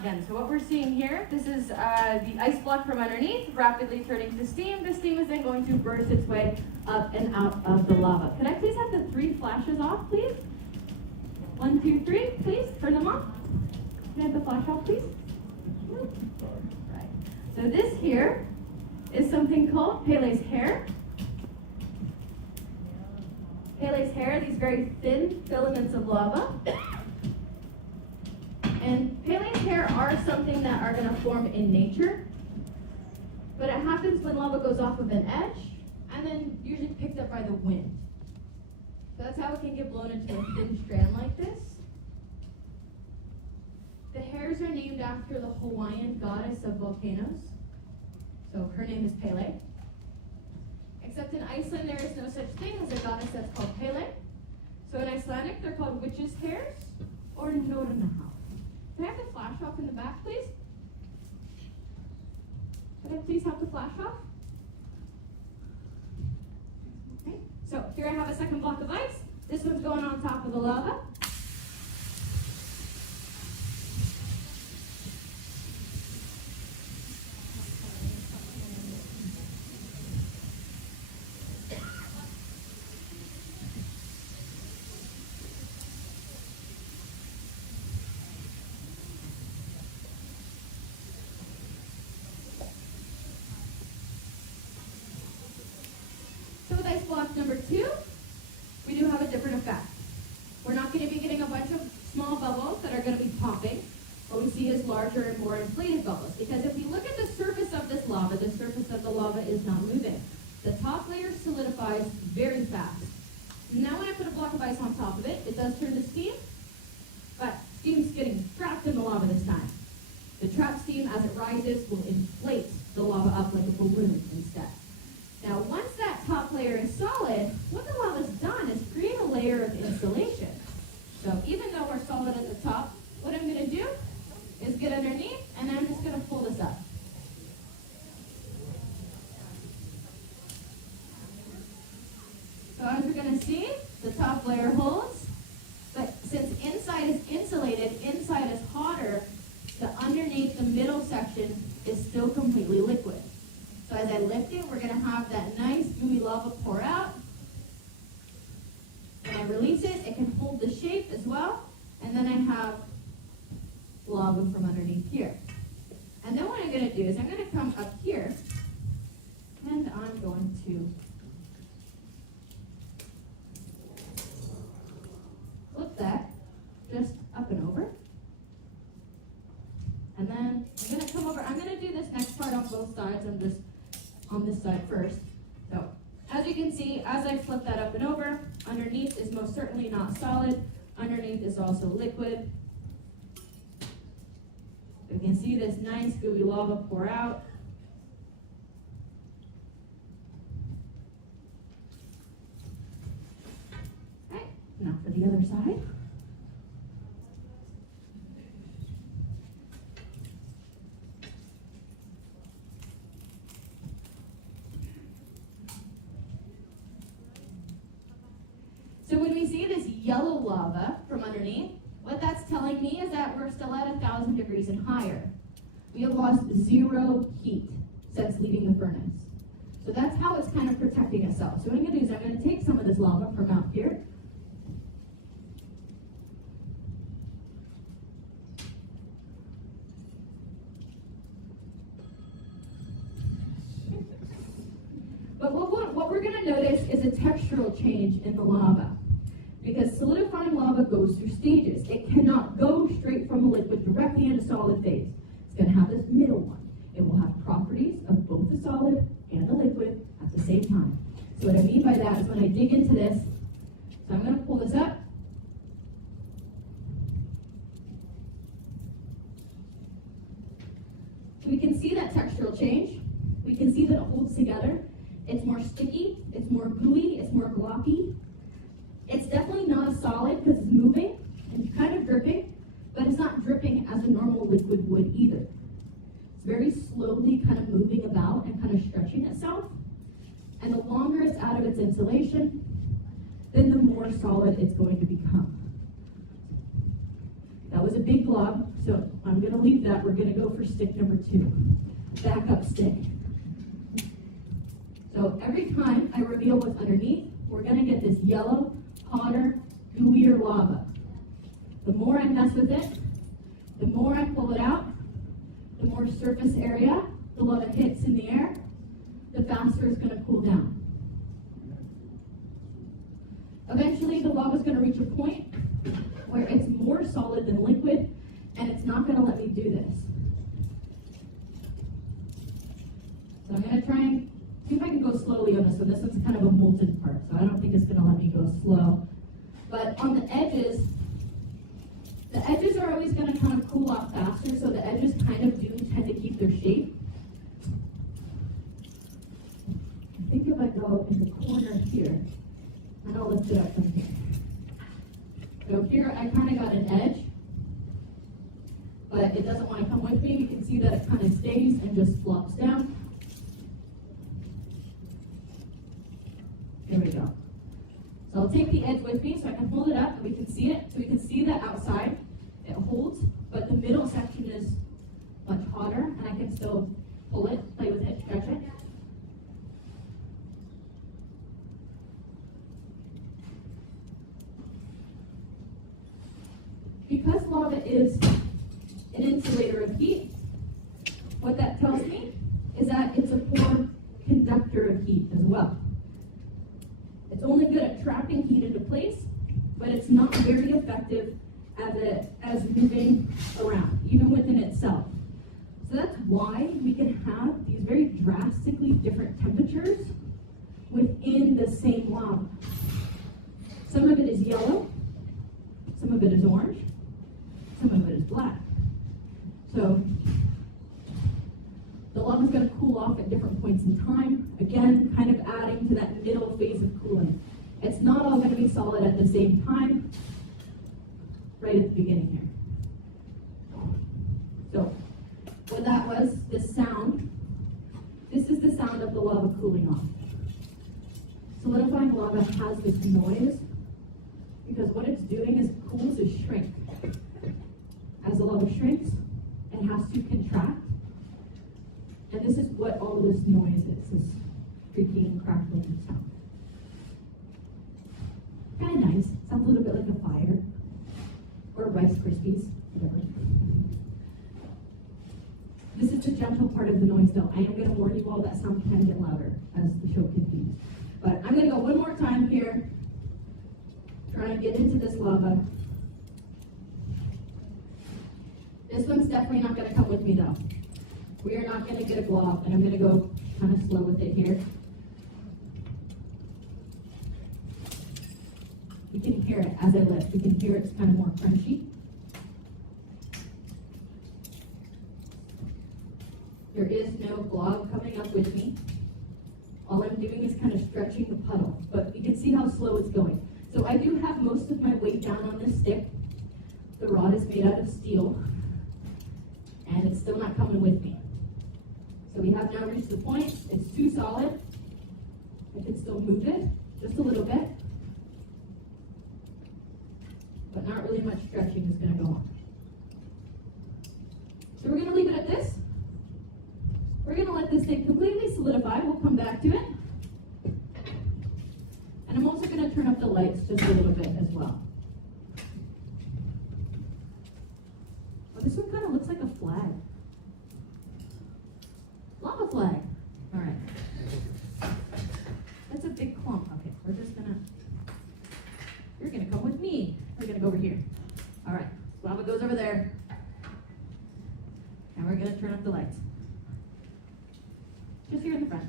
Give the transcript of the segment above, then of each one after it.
Again, so what we're seeing here, this is the ice block from underneath, rapidly turning to steam. The steam is then going to burst its way up and out of the lava. Could I please have the 3 flashes off, please? 1, 2, 3, please, turn them off. Can I have the flash off, please? Right. So this here is something called Pele's hair. Pele's hair, these very thin filaments of lava. And Pele's hair are something that are going to form in nature, but it happens when lava goes off of an edge and then usually picked up by the wind. So that's how it can get blown into a thin strand like this. The hairs are named after the Hawaiian goddess of volcanoes. So her name is Pele. Except in Iceland there is no such thing as a goddess that's called Pele. So in Icelandic they're called witches' hairs or Nornahav. Can I have the flash off in the back, please? Could I please have the flash off? Okay, so here I have a second block of ice. This one's going on top of the lava. Ice block number 2, we do have a different effect. We're not going to be getting a bunch of small bubbles that are going to be popping. What we see is larger and more inflated bubbles. Because if you look at the surface of this lava, the surface of the lava is not moving. The top layer solidifies very fast. Now when I put a block of ice on top of it, it does turn to steam, but steam's getting trapped in the lava this time. The trapped steam, as it rises, will inflate the lava up like a balloon instead. Now, once that top layer is solid, what the lava's done is create a layer of insulation. So even though we're solid at the top, what I'm going to do is get underneath, and I'm just going to pull this up. So as we're going to see, the top layer holds, but since inside is insulated, inside is hotter, the underneath, the middle section is still completely liquid. So as I lift it, we're going to have that nice gooey lava pour out. When I release it, it can hold the shape as well. And then I have lava from underneath here. And then what I'm going to do is I'm going to come up here, and I'm going to flip that just up and over. And then I'm going to come over. I'm going to do this next part on both sides. I'm just on this side first. So as you can see, as I flip that up and over, underneath is most certainly not solid. Underneath is also liquid. You can see this nice gooey lava pour out. Okay, now for the other side. So when we see this yellow lava from underneath, what that's telling me is that we're still at 1,000 degrees and higher. We have lost 0 heat since leaving the furnace. So that's how it's kind of protecting itself. So what I'm going to do is I'm going to take some of this lava from out here. But what we're going to notice is a textural change in the lava. Because solidifying lava goes through stages. It cannot go straight from a liquid directly into solid phase. It's going to have this middle one. It will have properties of both the solid and the liquid at the same time. So what I mean by that is when I dig into this, so I'm going to pull this up. So we can see that textural change. We can see that it holds together. It's more sticky, it's more gooey, it's more gloppy. It's definitely not a solid because it's moving and kind of dripping, but it's not dripping as a normal liquid would either. It's very slowly kind of moving about and kind of stretching itself. And the longer it's out of its insulation, then the more solid it's going to become. That was a big glob, so I'm going to leave that. We're going to go for stick number 2, backup stick. So every time I reveal what's underneath, we're going to get this yellow, hotter, gooier lava. The more I mess with it, the more I pull it out, the more surface area the lava hits in the air, the faster it's going to cool down. Eventually, the lava is going to reach a point where it's more solid than liquid, and it's not going to let me do this. So I'm going to try and see if I can go slowly on this one. This one's kind of a molten part, so I don't think it's going to let me go slow. But on the edges are always going to kind of cool off faster, so the edges kind of do tend to keep their shape. I think if I go in the corner here, and I'll lift it up from here. So here I kind of got an edge, but it doesn't want to come with me. You can see that it kind of stays and just flops down. There we go. So I'll take the edge with me so I can hold it up and we can see it. So we can see that outside it holds, but the middle section is much hotter and I can still pull it, play with it, stretch it. Because lava is an insulator of heat, what that tells me is that it's a poor conductor of heat as well. It's only good at trapping heat into place, but it's not very effective as moving around, even within itself. So that's why we can have these very drastically different temperatures within the same lava. Some of it is yellow, some of it is orange, some of it is black. So the lava is going to cool off at different points in time, again, kind of adding to that middle phase of cooling. It's not all going to be solid at the same time, right at the beginning here. So what that was, this sound, this is the sound of the lava cooling off. Solidifying lava has this noise because what it's doing is it cools is shrink. As the lava shrinks, it has to contract. And this is what all of this noise is, this creaking, crackling sound. Kind of nice. Sounds a little bit like a fire. Or Rice Krispies, whatever. This is the gentle part of the noise though. I am going to warn you all that sound can get louder as the show continues. But I'm going to go one more time here. Try and get into this lava. This one's definitely not going to come with me though. We are not going to get a glob, and I'm going to go kind of slow with it here. You can hear it as I lift. You can hear it's kind of more crunchy. There is no glob coming up with me. All I'm doing is kind of stretching the puddle, but you can see how slow it's going. So I do have most of my weight down on this stick. The rod is made out of steel, and it's still not coming with me. So we have now reached the point, it's too solid. I can still move it just a little bit, but not really much stretching is going to go on. So we're going to leave it at this. We're going to let this thing completely solidify. We'll come back to it. And I'm also going to turn up the lights just a little bit as well. Oh, this one kind of looks like a flag. Lava flag. All right. That's a big clump. Okay, we're just going to, you're going to come with me. We're going to go over here. All right, lava goes over there. And we're going to turn up the lights. Just here in the front.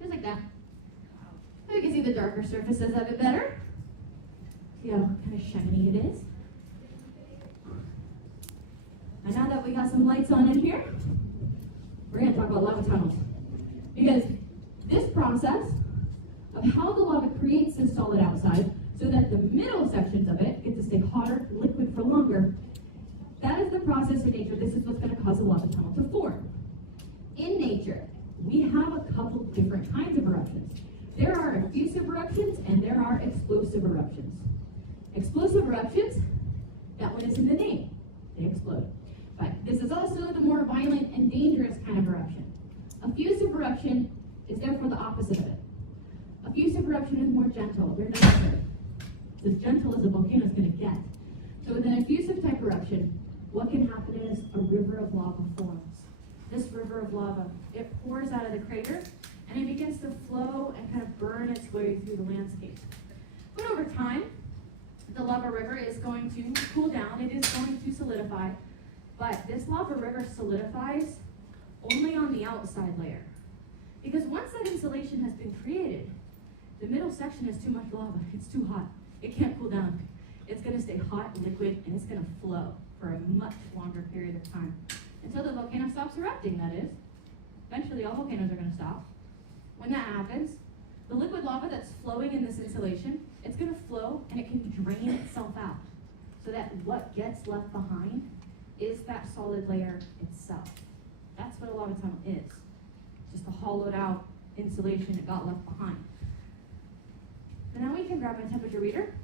Just like that. So you can see the darker surfaces of it better. See how kind of shiny it is. And now that we got some lights on in here, we're going to talk about lava tunnels. Because this process of how the lava creates this solid outside so that the middle sections of it get to stay hotter, liquid for longer, that is the process in nature. This is what's going to cause a lava tunnel to form. In nature, we have a couple different kinds of eruptions. There are effusive eruptions and there are explosive eruptions. Explosive eruptions, that one is in the name. eruption, what can happen is a river of lava forms. This river of lava, it pours out of the crater and it begins to flow and kind of burn its way through the landscape. But over time, the lava river is going to cool down, it is going to solidify, but this lava river solidifies only on the outside layer. Because once that insulation has been created, the middle section is too much lava, it's too hot, it can't cool down. It's going to stay hot, liquid, and it's going to flow for a much longer period of time. Until the volcano stops erupting, that is. Eventually all volcanoes are going to stop. When that happens, the liquid lava that's flowing in this insulation, it's going to flow and it can drain itself out. So that what gets left behind is that solid layer itself. That's what a lava tunnel is. Just a hollowed out insulation that got left behind. So now we can grab my temperature reader.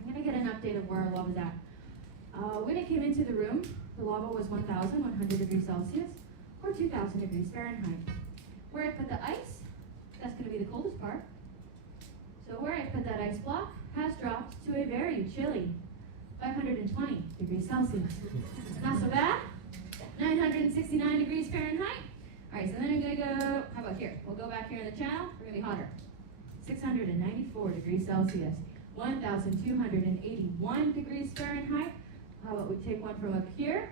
I'm going to get an update of where our lava is at. When it came into the room, the lava was 1,100 degrees Celsius or 2,000 degrees Fahrenheit. Where I put the ice, that's going to be the coldest part. So where I put that ice block has dropped to a very chilly 520 degrees Celsius. Not so bad. 969 degrees Fahrenheit. All right, so then I'm going to go, how about here? We'll go back here in the channel. We're going to be hotter. 694 degrees Celsius. 1,281 degrees Fahrenheit. How about we take one from up here?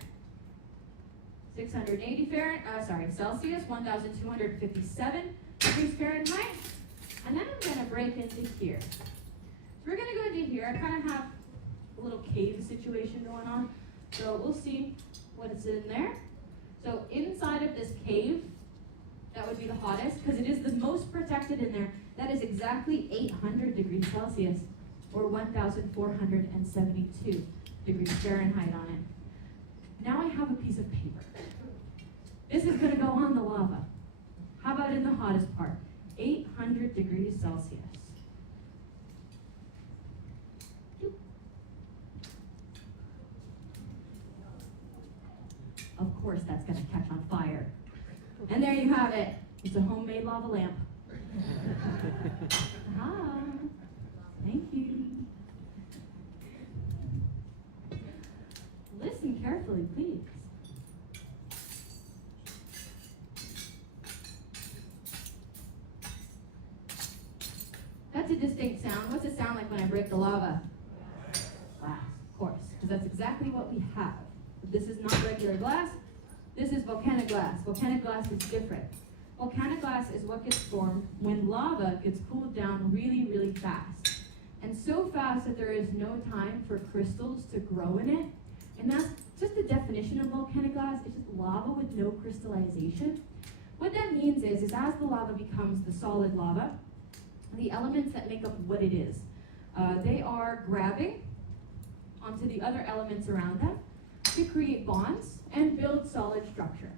680 Celsius, 1,257 degrees Fahrenheit. And then I'm going to break into here. So we're going to go into here. I kind of have a little cave situation going on. So we'll see what's in there. So inside of this cave, that would be the hottest because it is the most protected in there. That is exactly 800 degrees Celsius or 1,472 degrees Fahrenheit on it. Now I have a piece of paper. This is going to go on the lava. How about in the hottest part? 800 degrees Celsius. Of course that's going to catch on fire. And there you have it. It's a homemade lava lamp. Ah, thank you. Listen carefully, please. That's a distinct sound. What's it sound like when I break the lava? Glass, of course, because that's exactly what we have. This is not regular glass. This is volcanic glass. Volcanic glass is different. Volcanic glass is what gets formed when lava gets cooled down really, really fast. And so fast that there is no time for crystals to grow in it. And that's just the definition of volcanic glass. It's just lava with no crystallization. What that means is as the lava becomes the solid lava, the elements that make up what it is, they are grabbing onto the other elements around them to create bonds and build solid structure.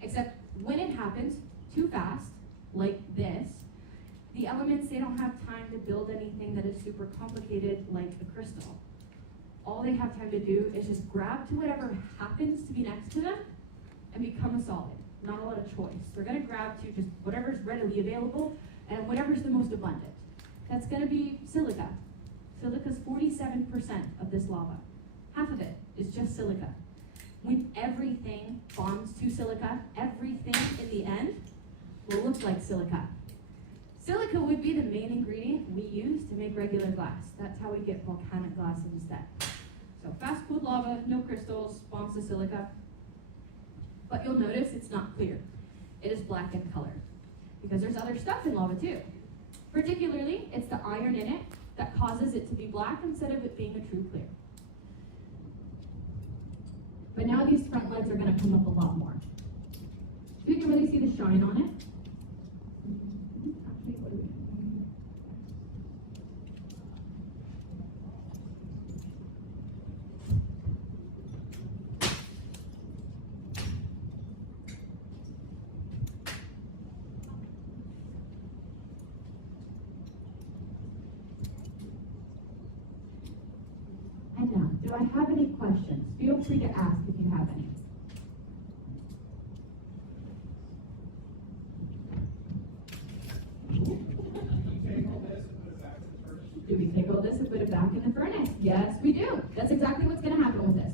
Except when it happens too fast, like this, the elements, they don't have time to build anything that is super complicated like a crystal. All they have time to do is just grab to whatever happens to be next to them and become a solid. Not a lot of choice. They're going to grab to just whatever's readily available and whatever's the most abundant. That's going to be silica. Silica's 47% of this lava. Half of it is just silica. When everything bonds to silica, everything in the end will look like silica. Silica would be the main ingredient we use to make regular glass. That's how we get volcanic glass instead. So fast-cooled lava, no crystals, bonds to silica. But you'll notice it's not clear. It is black in color because there's other stuff in lava too. Particularly, it's the iron in it that causes it to be black instead of it being a true clear. But now these front legs are going to come up a lot more. So you can really see the shine on it. Do I have any questions? Feel free to ask if you have any. Do we take all this and put it back in the furnace? Yes, we do. That's exactly what's going to happen with this.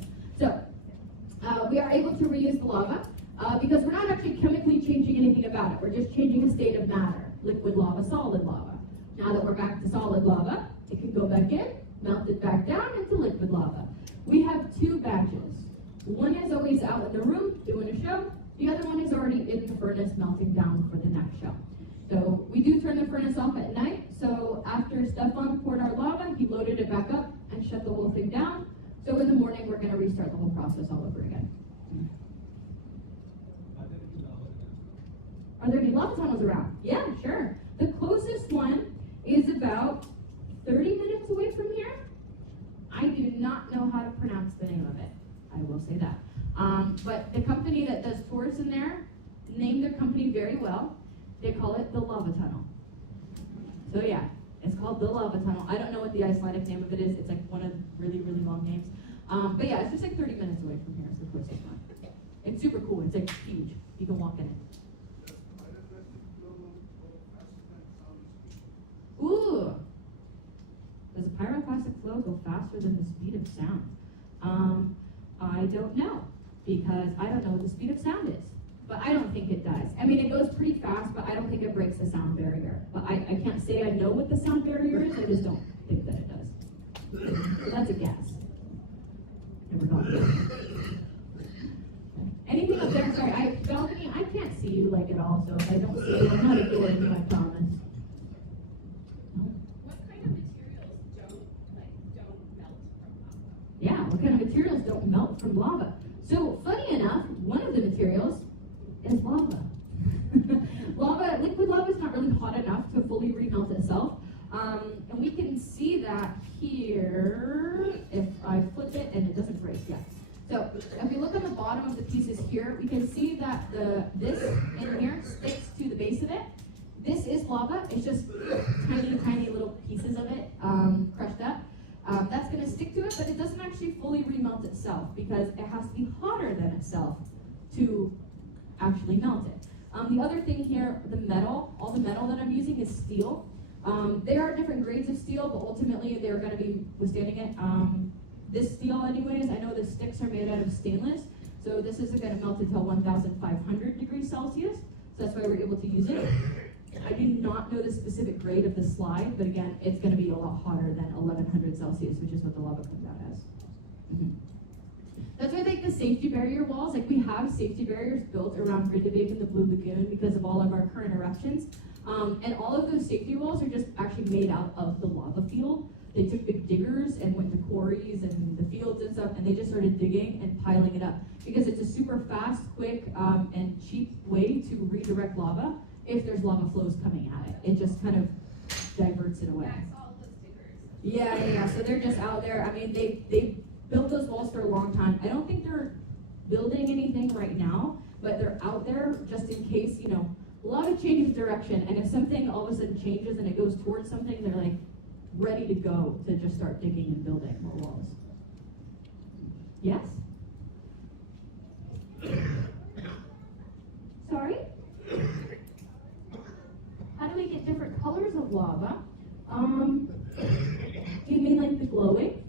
We're just changing a state of matter. Liquid lava, solid lava. Now that we're back to solid lava, it can go back in, melt it back down into liquid lava. We have two batches. One is always out in the room doing a show. The other one is already in the furnace melting down for the next show. So we do turn the furnace off at night. So after Stefan poured our lava, he loaded it back up and shut the whole thing down. So in the morning, we're going to restart the whole process all over again. Are there any lava tunnels around? Yeah, sure. The closest one is about 30 minutes away from here. I do not know how to pronounce the name of it. I will say that. But the company that does tours in there named their company very well. They call it the Lava Tunnel. So yeah, it's called the Lava Tunnel. I don't know what the Icelandic name of it is. It's like one of really, really long names. But yeah, it's just like 30 minutes away from here. It's the closest one. It's super cool. It's like huge. You can walk in it. Ooh. Does a pyroclastic flow go faster than the speed of sound? I don't know, because I don't know what the speed of sound is. But I don't think it does. I mean, it goes pretty fast, but I don't think it breaks the sound barrier. But I can't say I know what the sound barrier is, I just don't think that it does. So that's a guess. Never gone. Anything up there? Sorry, balcony, I can't see you like at all, so if I don't see you, I'm not ignoring you, I promise. Yeah, what kind of materials don't melt from lava? So, funny enough, one of the materials is lava. Liquid lava is not really hot enough to fully remelt itself. And we can see that here, if I flip it and it doesn't break yet. So, if we look on the bottom of the pieces here, we can see that this in here sticks to the base of it. This is lava, it's just tiny, tiny little pieces of it crushed up. That's going to stick to it, but it doesn't actually fully remelt itself because it has to be hotter than itself to actually melt it. The other thing here, the metal, all the metal that I'm using is steel. There are different grades of steel, but ultimately they're going to be withstanding it. This steel anyways, I know the sticks are made out of stainless, so this isn't going to melt until 1,500 degrees Celsius, so that's why we're able to use it. I do not know the specific grade of the slide, but again, it's going to be a lot hotter than 1100 Celsius, which is what the lava comes out as. That's why like the safety barrier walls, like we have safety barriers built around Grindavik and the Blue Lagoon because of all of our current eruptions. And all of those safety walls are just actually made out of the lava field. They took big diggers and went to quarries and the fields and stuff, and they just started digging and piling it up because it's a super fast, quick, and cheap way to redirect lava. If there's lava flows coming at it, it just kind of diverts it away. Yeah, I saw all those stickers. Yeah. So they're just out there. I mean, they built those walls for a long time. I don't think they're building anything right now, but they're out there just in case, you know, a lot of change of direction. And if something all of a sudden changes and it goes towards something, they're like ready to go to just start digging and building more walls. Yes? Sorry? How do we get different colors of lava? Do you mean like the glowing?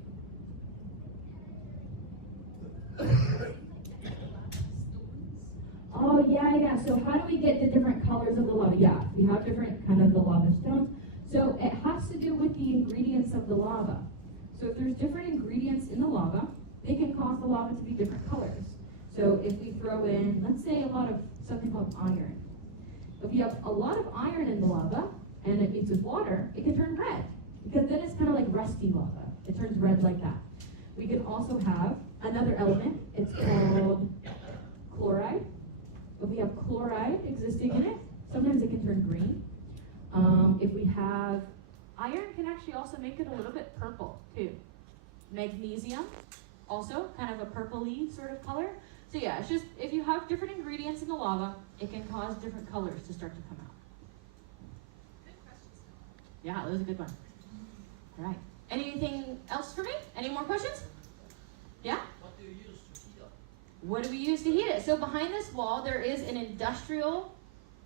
Oh, yeah. So how do we get the different colors of the lava? Yeah, we have different kind of the lava stones. So it has to do with the ingredients of the lava. So if there's different ingredients in the lava, they can cause the lava to be different colors. So if we throw in, let's say, a lot of something called iron. If you have a lot of iron in the lava and it meets with water, it can turn red because then it's kind of like rusty lava. It turns red like that. We can also have another element. It's called chloride. If we have chloride existing in it, sometimes it can turn green. If we have iron, can actually also make it a little bit purple too. Magnesium, also kind of a purpley sort of color. So yeah, it's just if you have different ingredients in the lava, it can cause different colors to start to come out. Good questions. Yeah, that was a good one. All right. Anything else for me? Any more questions? Yeah? What do you use to heat up? What do we use to heat it? So behind this wall, there is an industrial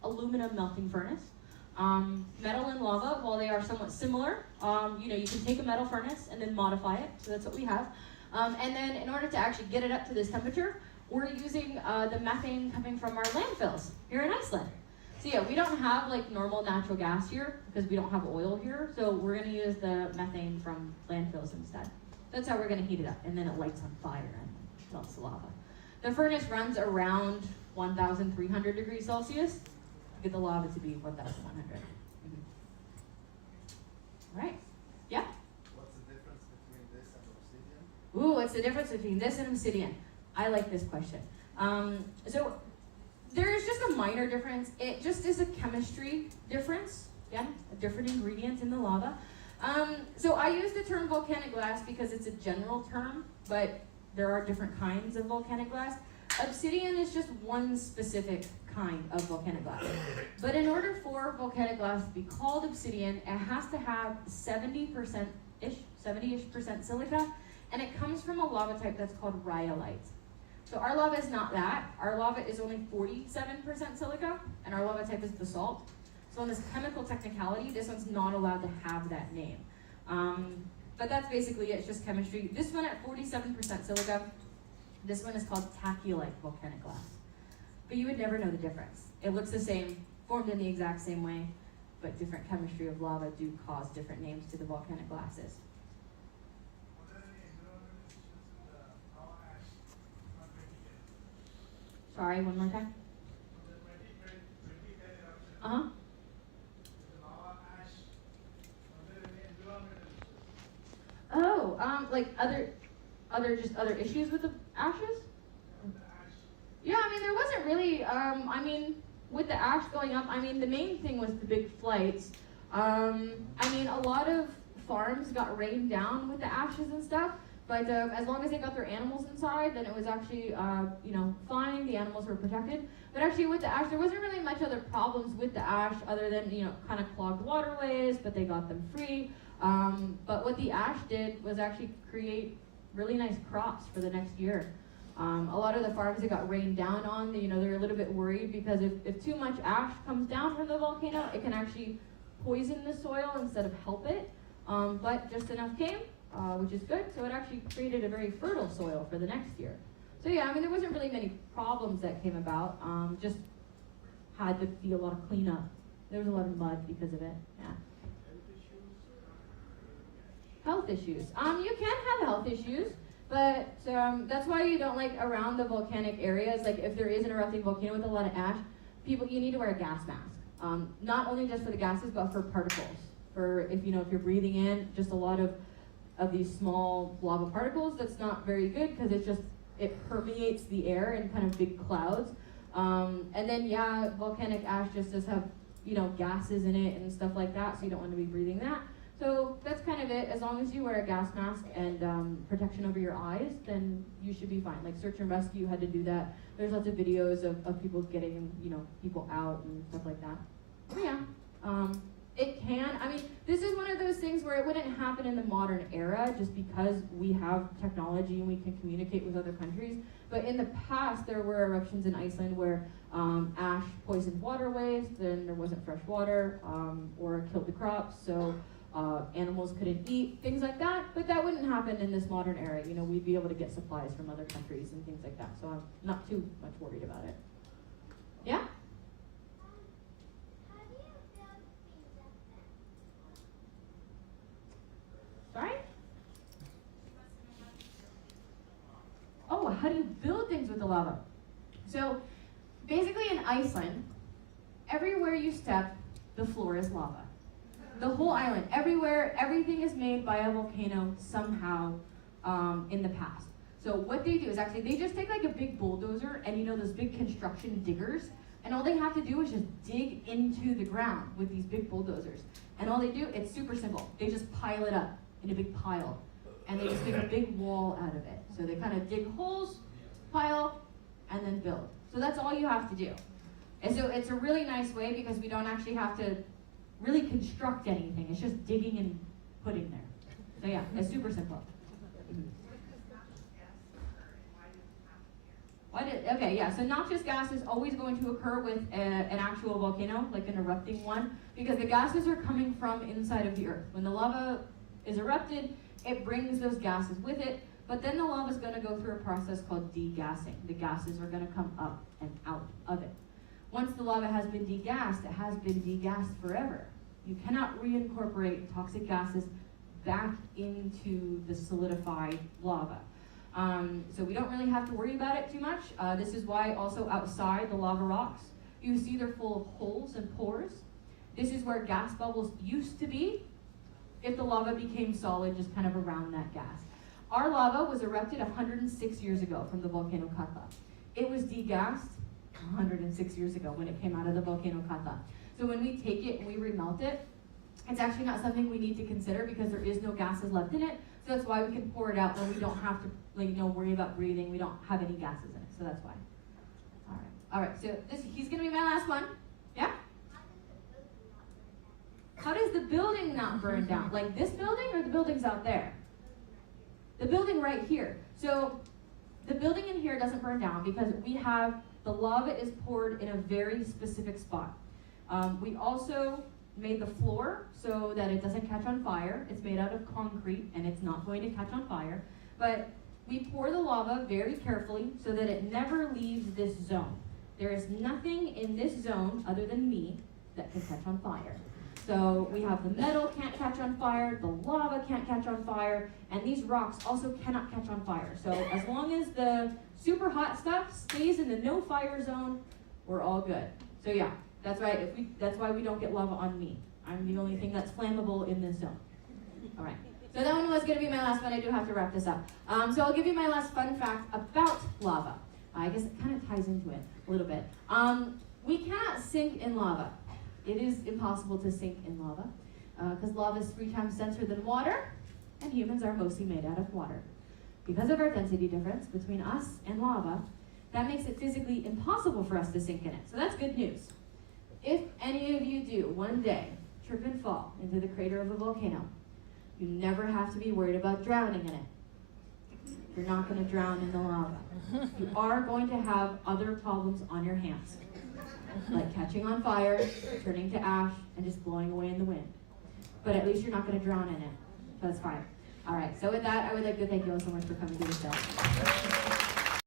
aluminum melting furnace. Metal and lava, while they are somewhat similar, you can take a metal furnace and then modify it. So that's what we have. And then in order to actually get it up to this temperature, we're using the methane coming from our landfills here in Iceland. So yeah, we don't have like normal natural gas here because we don't have oil here. So we're gonna use the methane from landfills instead. That's how we're gonna heat it up, and then it lights on fire and melts the lava. The furnace runs around 1,300 degrees Celsius to get the lava to be 1,100. All right, yeah? What's the difference between this and obsidian? Ooh, what's the difference between this and obsidian? I like this question. So there is just a minor difference. It just is a chemistry difference. Again, a different ingredient in the lava. So I use the term volcanic glass because it's a general term, but there are different kinds of volcanic glass. Obsidian is just one specific kind of volcanic glass. But in order for volcanic glass to be called obsidian, it has to have 70-ish% silica, and it comes from a lava type that's called rhyolite. So our lava is not that. Our lava is only 47% silica, and our lava type is basalt. So in this chemical technicality, this one's not allowed to have that name. But that's basically it, it's just chemistry. This one at 47% silica, this one is called tachylite volcanic glass. But you would never know the difference. It looks the same, formed in the exact same way, but different chemistry of lava do cause different names to the volcanic glasses. Sorry, one more time. Uh-huh. Oh, like other issues with the ashes? Yeah, I mean, there wasn't really, with the ash going up, the main thing was the big flights. A lot of farms got rained down with the ashes and stuff, but as long as they got their animals inside, then it was actually, fine, the animals were protected. But actually with the ash, there wasn't really much other problems with the ash other than, kind of clogged waterways, but they got them free. But what the ash did was actually create really nice crops for the next year. A lot of the farms that got rained down on, they're a little bit worried because if too much ash comes down from the volcano, it can actually poison the soil instead of help it. But just enough came, which is good, so it actually created a very fertile soil for the next year. So yeah, there wasn't really many problems that came about, just had to be a lot of cleanup. There was a lot of mud because of it, yeah. Health issues. You can have health issues, but that's why you don't around the volcanic areas, if there is an erupting volcano with a lot of ash, you need to wear a gas mask. Not only just for the gases, but for particles. For if you're breathing in just a lot of these small lava particles, that's not very good because it permeates the air in kind of big clouds. And then yeah, volcanic ash just does have gases in it and stuff like that, so you don't want to be breathing that. So that's kind of it. As long as you wear a gas mask and protection over your eyes, then you should be fine. Like search and rescue had to do that. There's lots of videos of people getting, people out and stuff like that. But yeah, it can. This is one of those things where it wouldn't happen in the modern era just because we have technology and we can communicate with other countries. But in the past, there were eruptions in Iceland where ash poisoned waterways, then there wasn't fresh water, or killed the crops. So animals couldn't eat, things like that, but that wouldn't happen in this modern era. We'd be able to get supplies from other countries and things like that, so I'm not too much worried about it. Yeah? How do you build things up there? Sorry? Oh, how do you build things with the lava? So, basically in Iceland, everywhere you step, the floor is lava. The whole island, everywhere, everything is made by a volcano somehow in the past. So what they do is actually, they just take a big bulldozer and those big construction diggers, and all they have to do is just dig into the ground with these big bulldozers. And all they do, it's super simple. They just pile it up in a big pile, and they just make a big wall out of it. So they kind of dig holes, pile, and then build. So that's all you have to do. And so it's a really nice way because we don't actually have to really construct anything. It's just digging and putting there. So yeah, it's super simple. Okay, yeah, so noxious gas is always going to occur with an actual volcano, like an erupting one, because the gases are coming from inside of the earth. When the lava is erupted, it brings those gases with it, but then the lava is going to go through a process called degassing. The gases are going to come up and out of it. once the lava has been degassed, it has been degassed forever. You cannot reincorporate toxic gases back into the solidified lava. So we don't really have to worry about it too much. This is why also outside the lava rocks, you see they're full of holes and pores. This is where gas bubbles used to be if the lava became solid just kind of around that gas. Our lava was erupted 106 years ago from the volcano Katla. It was degassed 106 years ago when it came out of the volcano Katla. So when we take it and we remelt it, it's actually not something we need to consider because there is no gases left in it. So that's why we can pour it out when we don't have to worry about breathing. We don't have any gases in it. So that's why. All right. So he's gonna be my last one. Yeah? How does the building not burn down? Like this building or the buildings out there? The building right here. So the building in here doesn't burn down because we have, the lava is poured in a very specific spot. We also made the floor so that it doesn't catch on fire. It's made out of concrete and it's not going to catch on fire. But we pour the lava very carefully so that it never leaves this zone. There is nothing in this zone other than me that can catch on fire. So we have the metal can't catch on fire, the lava can't catch on fire, and these rocks also cannot catch on fire. So as long as the super hot stuff stays in the no fire zone, we're all good. So yeah, that's right. That's why we don't get lava on me. I'm the only thing that's flammable in this zone. All right. So that one was going to be my last one. I do have to wrap this up. So I'll give you my last fun fact about lava. I guess it kind of ties into it a little bit. We cannot sink in lava. It is impossible to sink in lava because lava is 3 times denser than water, and humans are mostly made out of water. Because of our density difference between us and lava, that makes it physically impossible for us to sink in it. So that's good news. If any of you do one day trip and fall into the crater of a volcano, you never have to be worried about drowning in it. You're not going to drown in the lava. You are going to have other problems on your hands, like catching on fire, turning to ash, and just blowing away in the wind. But at least you're not going to drown in it. That's fine. All right, so with that, I would like to thank you all so much for coming to the show.